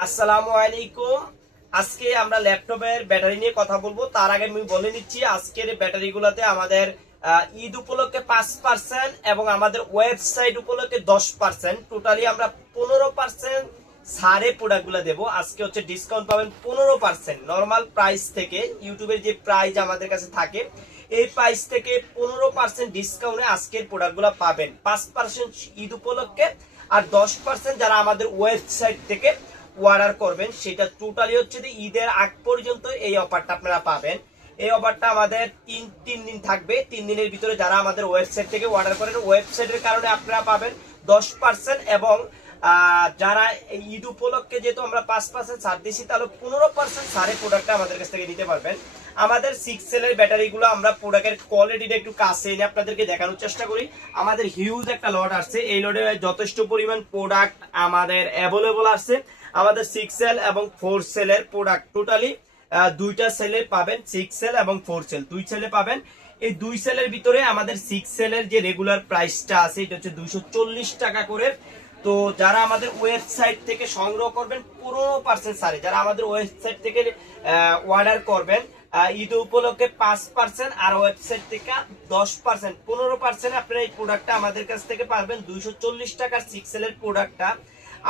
আসসালামু আলাইকুম। আজকে আমরা ল্যাপটপের ব্যাটারি নিয়ে কথা বলবো। তার আগে আমি বলে নিচ্ছি আজকের ব্যাটারিগুলোতে আমাদের ঈদ উপলক্ষে 5% এবং আমাদের ওয়েবসাইট উপলক্ষে 10%, টোটালি আমরা 15% ছাড়ে প্রোডাক্টগুলো দেবো। আজকে হচ্ছে ডিসকাউন্ট পাবেন 15%। নর্মাল প্রাইস থেকে, ইউটিউবের যে প্রাইস আমাদের কাছে থাকে এই প্রাইস থেকে 15% ডিসকাউন্টে আজকের প্রোডাক্টগুলো পাবেন। 5% ঈদ উপলক্ষে আর 10% যারা আমাদের ওয়েবসাইট থেকে অর্ডার করবেন, সেটা টোটালি হচ্ছে যে ঈদের আগ পর্যন্ত এই অফারটা আপনারা পাবেন। এই অফারটা আমাদের তিন দিন থাকবে। 3 দিনের ভিতরে যারা আমাদের ওয়েবসাইট থেকে অর্ডার করেন, ওয়েবসাইটের কারণে আপনারা পাবেন 10%, এবং যারা ঈদ উপলক্ষে যেহেতু আমরা 5% ছাড় দিচ্ছি, তাহলে 15% ছাড়ে প্রোডাক্টটা আমাদের কাছ থেকে নিতে পারবেন। আমাদের 6 সেলের ব্যাটারিগুলো আমরা প্রোডাক্টের কোয়ালিটিটা একটু কাছে এনে আপনাদেরকে দেখানোর চেষ্টা করি। আমাদের হিউজ একটা লট আসছে, এই লটে যথেষ্ট পরিমাণ প্রোডাক্ট আমাদের অ্যাভেলেবল আছে। আমাদের 6 সেল এবং 4 সেলের প্রোডাক্ট টোটালি দুইটা সেলে পাবেন। 6 সেল এবং 4 সেল দুই সেলে পাবেন। এই দুই সেলের ভিতরে আমাদের 6 সেলের যে রেগুলার প্রাইসটা আছে এটা হচ্ছে 240 টাকা করে। তো যারা আমাদের ওয়েবসাইট থেকে সংগ্রহ করবেন 15% ছাড়ে, যারা আমাদের ওয়েবসাইট থেকে অর্ডার করবেন ঈদ উপলক্ষে 5% আর ওয়েবসাইট থেকে 10%, 15% আপনারা এই প্রোডাক্টটা আমাদের কাছ থেকে পাবেন। 240 টাকার 6 সেলের প্রোডাক্টটা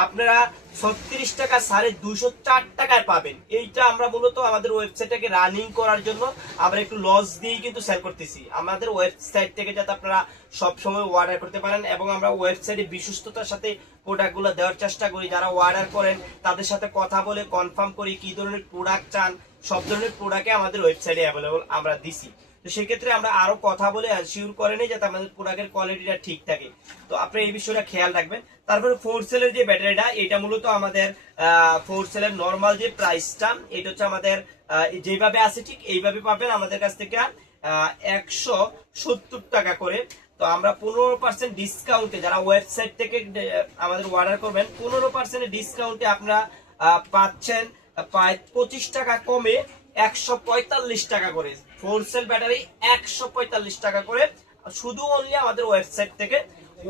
আপনারা 36 টাকা ছাড়ে 204 টাকায় পাবেন। এইটা আমরা মূলত আমাদের ওয়েবসাইটটাকে রানিং করার জন্য আমরা একটু লস দিয়েই কিন্তু সেল করতেছি, আমাদের ওয়েবসাইট থেকে যাতে আপনারা সব সময় অর্ডার করতে পারেন। এবং আমরা ওয়েবসাইটে বিশ্বস্ততার সাথে প্রোডাক্টগুলো দেওয়ার চেষ্টা করি। যারা অর্ডার করেন তাদের সাথে কথা বলে কনফার্ম করি কি ধরনের প্রোডাক্ট চান। সব ধরনের প্রোডাক্টে আমাদের ওয়েবসাইটে অ্যাভেলেবল আমরা দিছি। তো সেক্ষেত্রে আমরা আরো কথা বলে এনশিওর করে নিই যাতে আমাদের প্রোডাক্টের কোয়ালিটিটা ঠিক থাকে। তো আপনি এই বিষয়টা খেয়াল রাখবেন। তারপরে 4 সেলের যে ব্যাটারিটা, এটা মূলত আমাদের 4 সেলের নরমাল যে প্রাইসটা, এটা হচ্ছে আমাদের যেভাবে আছে ঠিক এইভাবে পাবেন আমাদের কাছ থেকে 170 টাকা করে। তো আমরা 15% ডিসকাউন্টে যারা ওয়েবসাইট থেকে আমাদের অর্ডার করবেন 15% ডিসকাউন্টে আপনারা পাচ্ছেন প্রায় 25 টাকা কমে 145 টাকা করে। 4 সেল ব্যাটারি 145 টাকা করে, শুধু অনলি আমাদের ওয়েবসাইট থেকে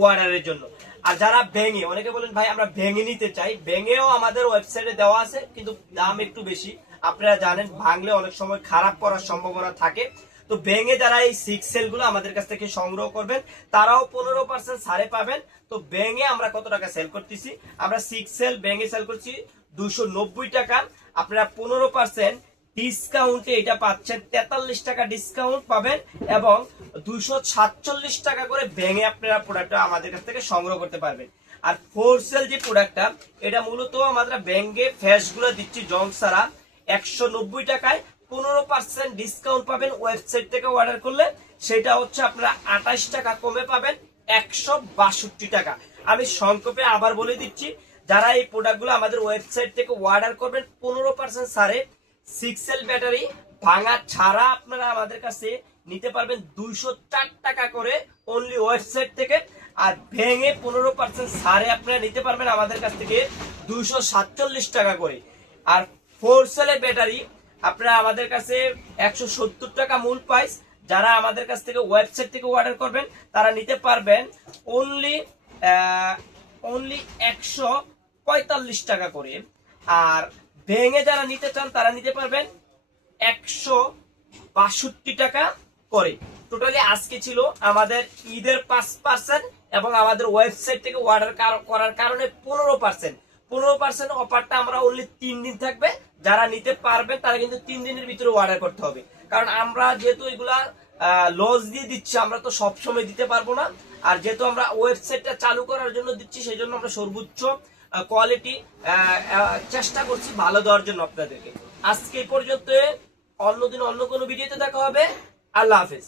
অর্ডারের জন্য। আর যারা ভেঙে, অনেকে বলেন ভাই আমরা ভেঙে নিতে চাই, ভেঙেও আমাদের ওয়েবসাইটে দেওয়া আছে, কিন্তু দাম একটু বেশি। আপনারা জানেন ভাঙলে অনেক সময় খারাপ করার সম্ভাবনা থাকে। তো ভেঙে যারা এই 6 সেল গুলো আমাদের কাছ থেকে সংগ্রহ করবেন তারাও 15% ছাড়ে পাবেন। তো ভেঙে আমরা কত টাকা সেল করতেছি, আমরা 6 সেল ভেঙে সেল করছি 290 টাকা। আপনারা 15% ডিসকাউন্টে এটা পাচ্ছেন 43 টাকা ডিসকাউন্ট পাবেন, এবং 247 টাকা করে ভেঙে আপনারা প্রোডাক্টটা আমাদের কাছ থেকে সংগ্রহ করতে পারবেন। আর 4 সেল যে প্রোডাক্টটা, এটা মূলত আমরা ভেঙে ফ্যাশ গুলো দিচ্ছি জং ছাড়া 190 টাকায়। 15% ডিসকাউন্ট পাবেন ওয়েবসাইট থেকে অর্ডার করলে, সেটা হচ্ছে আপনারা 28 টাকা কমে পাবেন 162 টাকা। আমি সংক্ষেপে আবার বলে দিচ্ছি, যারা এই প্রোডাক্টগুলো আমাদের ওয়েবসাইট থেকে অর্ডার করবেন 15% ছাড়ে 6 সেল ব্যাটারি ভাঙা ছাড়া আপনারা আমাদের কাছে নিতে পারবেন 204 টাকা করে অনলি ওয়েবসাইট থেকে। আর ভেঙে 15% ছাড়ে আপনারা নিতে পারবেন আমাদের কাছ থেকে 247 টাকা করে। আর 4 সেলের ব্যাটারি আপনারা আমাদের কাছে 170 টাকা মূল প্রাইস। যারা আমাদের কাছ থেকে ওয়েবসাইট থেকে অর্ডার করবেন তারা নিতে পারবেন অনলি 145 টাকা করে। আর ভেঙে যারা নিতে চান তারা নিতে পারবেন 162 টাকা করে। টোটালি আজকে ছিল আমাদের ঈদের 5% এবং আমাদের ওয়েবসাইট থেকে অর্ডার করার কারণে 15% অফারটা আমরা অনলি 3 দিন থাকবে। যারা নিতে পারবেন তারা কিন্তু 3 দিনের ভিতরে অর্ডার করতে হবে, কারণ আমরা যেহেতু এগুলা লস দিয়ে দিচ্ছি, আমরা তো সব সময় দিতে পারবো না। আর যেহেতু আমরা ওয়েবসাইটটা চালু করার জন্য দিচ্ছি, সেই জন্য আমরা সর্বোচ্চ কোয়ালিটি চেষ্টা করছি ভালো দেওয়ার জন্য আপনাদেরকে। আজকে এই পর্যন্ত, অন্যদিন অন্য কোনো ভিডিওতে দেখা হবে। আল্লাহ হাফেজ।